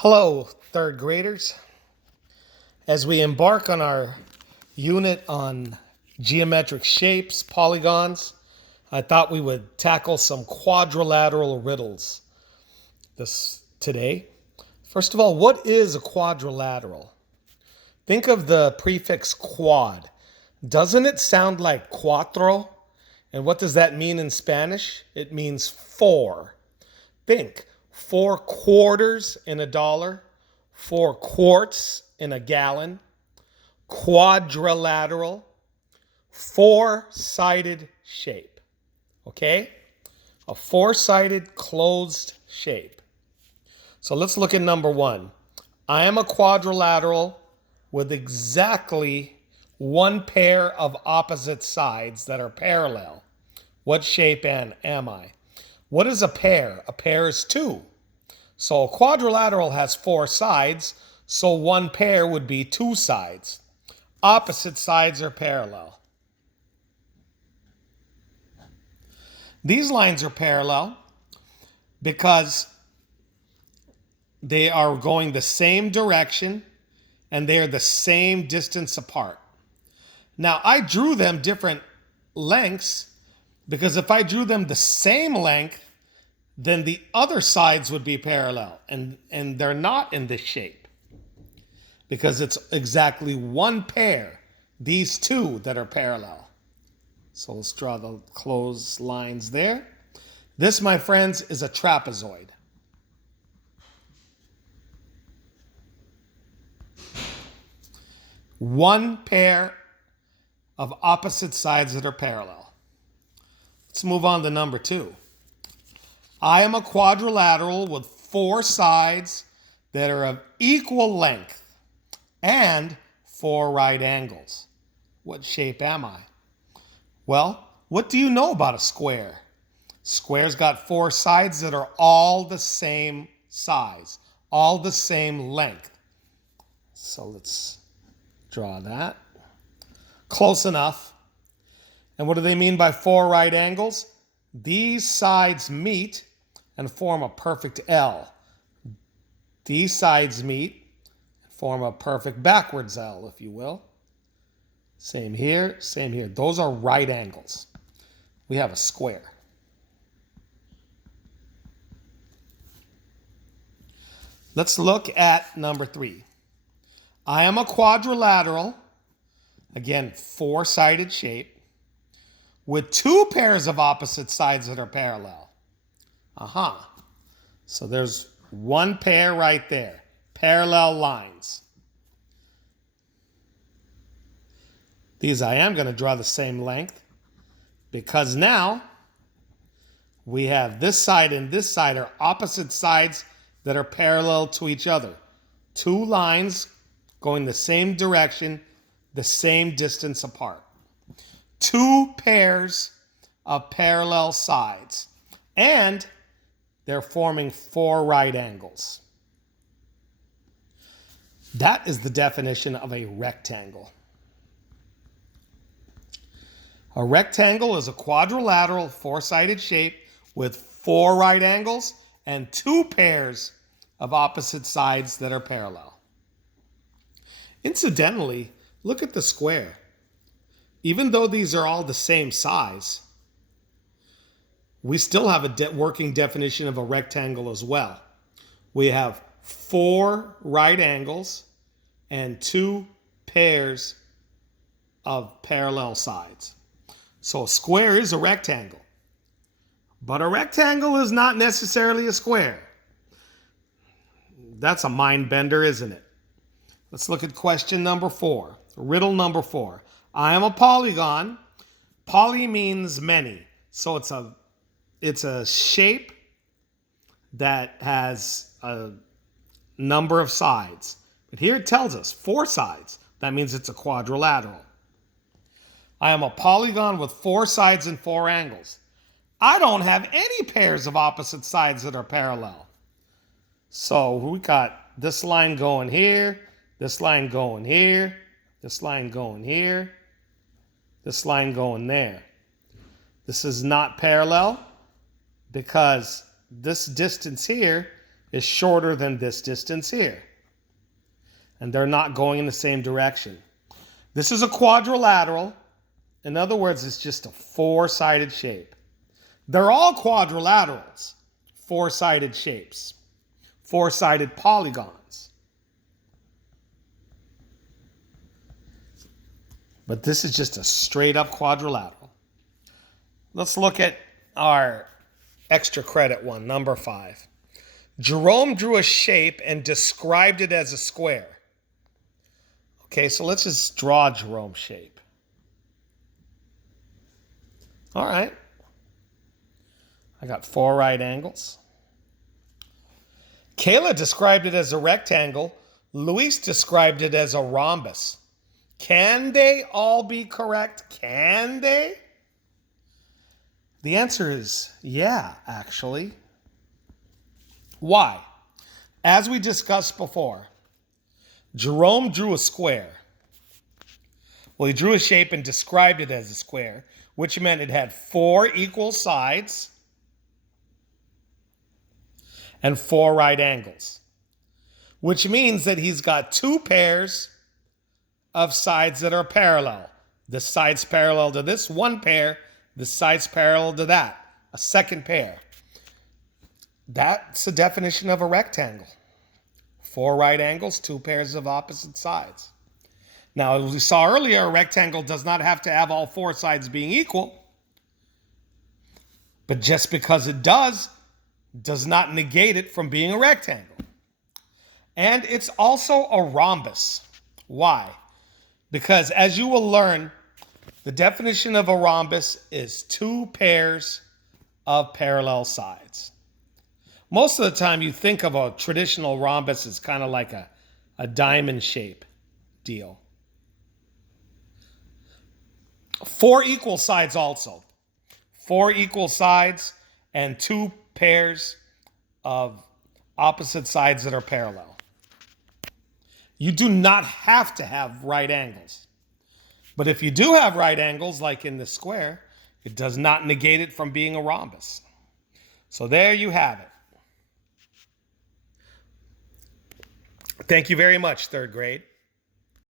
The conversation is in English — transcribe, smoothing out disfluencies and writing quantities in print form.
Hello, third graders. As we embark on our unit on geometric shapes, polygons, I thought we would tackle some quadrilateral riddles today. First of all, what is a quadrilateral? Think of the prefix quad. Doesn't it sound like cuatro? And what does that mean in Spanish? It means four. Think 4 quarters in a dollar, 4 quarts in a gallon, quadrilateral, four-sided shape. Okay? A four-sided closed shape. So let's look at number one. I am a quadrilateral with exactly one pair of opposite sides that are parallel. What shape am I? What is a pair? A pair is two. So a quadrilateral has four sides, so one pair would be two sides. Opposite sides are parallel. These lines are parallel because they are going the same direction and they are the same distance apart. Now, I drew them different lengths because if I drew them the same length, then the other sides would be parallel. And they're not in this shape because it's exactly one pair, these two, that are parallel. So let's draw the closed lines there. This, my friends, is a trapezoid. One pair of opposite sides that are parallel. Let's move on to number two. I am a quadrilateral with four sides that are of equal length and four right angles. What shape am I? Well, what do you know about a square? Square's got four sides that are all the same size, all the same length. So let's draw that. Close enough. And what do they mean by four right angles? These sides meet and form a perfect L. These sides meet and form a perfect backwards L, if you will. Same here, same here. Those are right angles. We have a square. Let's look at number three. I am a quadrilateral, again, four-sided shape, with two pairs of opposite sides that are parallel. So there's one pair right there. Parallel lines. These I am going to draw the same length because now we have this side and this side are opposite sides that are parallel to each other. Two lines going the same direction, the same distance apart. Two pairs of parallel sides, and they're forming four right angles. That is the definition of a rectangle. A rectangle is a quadrilateral four-sided shape with four right angles and two pairs of opposite sides that are parallel. Incidentally, look at the square. Even though these are all the same size, we still have a working definition of a rectangle as well. We have four right angles and two pairs of parallel sides. So a square is a rectangle. But a rectangle is not necessarily a square. That's a mind bender, isn't it? Let's look at question number 4. Riddle number 4. I am a polygon. Poly means many. So it's a shape that has a number of sides. But here it tells us 4 sides. That means it's a quadrilateral. I am a polygon with 4 sides and 4 angles. I don't have any pairs of opposite sides that are parallel. So we got this line going here, this line going here, this line going here, this line going there. This is not parallel because this distance here is shorter than this distance here. And they're not going in the same direction. This is a quadrilateral. In other words, it's just a four-sided shape. They're all quadrilaterals, four-sided shapes, four-sided polygons. But this is just a straight-up quadrilateral. Let's look at our extra credit one, number 5. Jerome drew a shape and described it as a square. Okay, so let's just draw Jerome's shape. All right. I got 4 right angles. Kayla described it as a rectangle. Luis described it as a rhombus. Can they all be correct? Can they? The answer is yeah, actually. Why? As we discussed before, Jerome drew a square. Well, he drew a shape and described it as a square, which meant it had 4 equal sides and 4 right angles, which means that he's got 2 pairs of sides that are parallel. This side's parallel to this one pair, this side's parallel to that, a second pair. That's the definition of a rectangle. 4 right angles, 2 pairs of opposite sides. Now, as we saw earlier, a rectangle does not have to have all 4 sides being equal. But just because it does not negate it from being a rectangle. And it's also a rhombus. Why? Because as you will learn, the definition of a rhombus is 2 pairs of parallel sides. Most of the time you think of a traditional rhombus as kind of like a diamond shape deal. 4 equal sides also. 4 equal sides and 2 pairs of opposite sides that are parallel. You do not have to have right angles. But if you do have right angles, like in this square, it does not negate it from being a rhombus. So there you have it. Thank you very much, 3rd grade.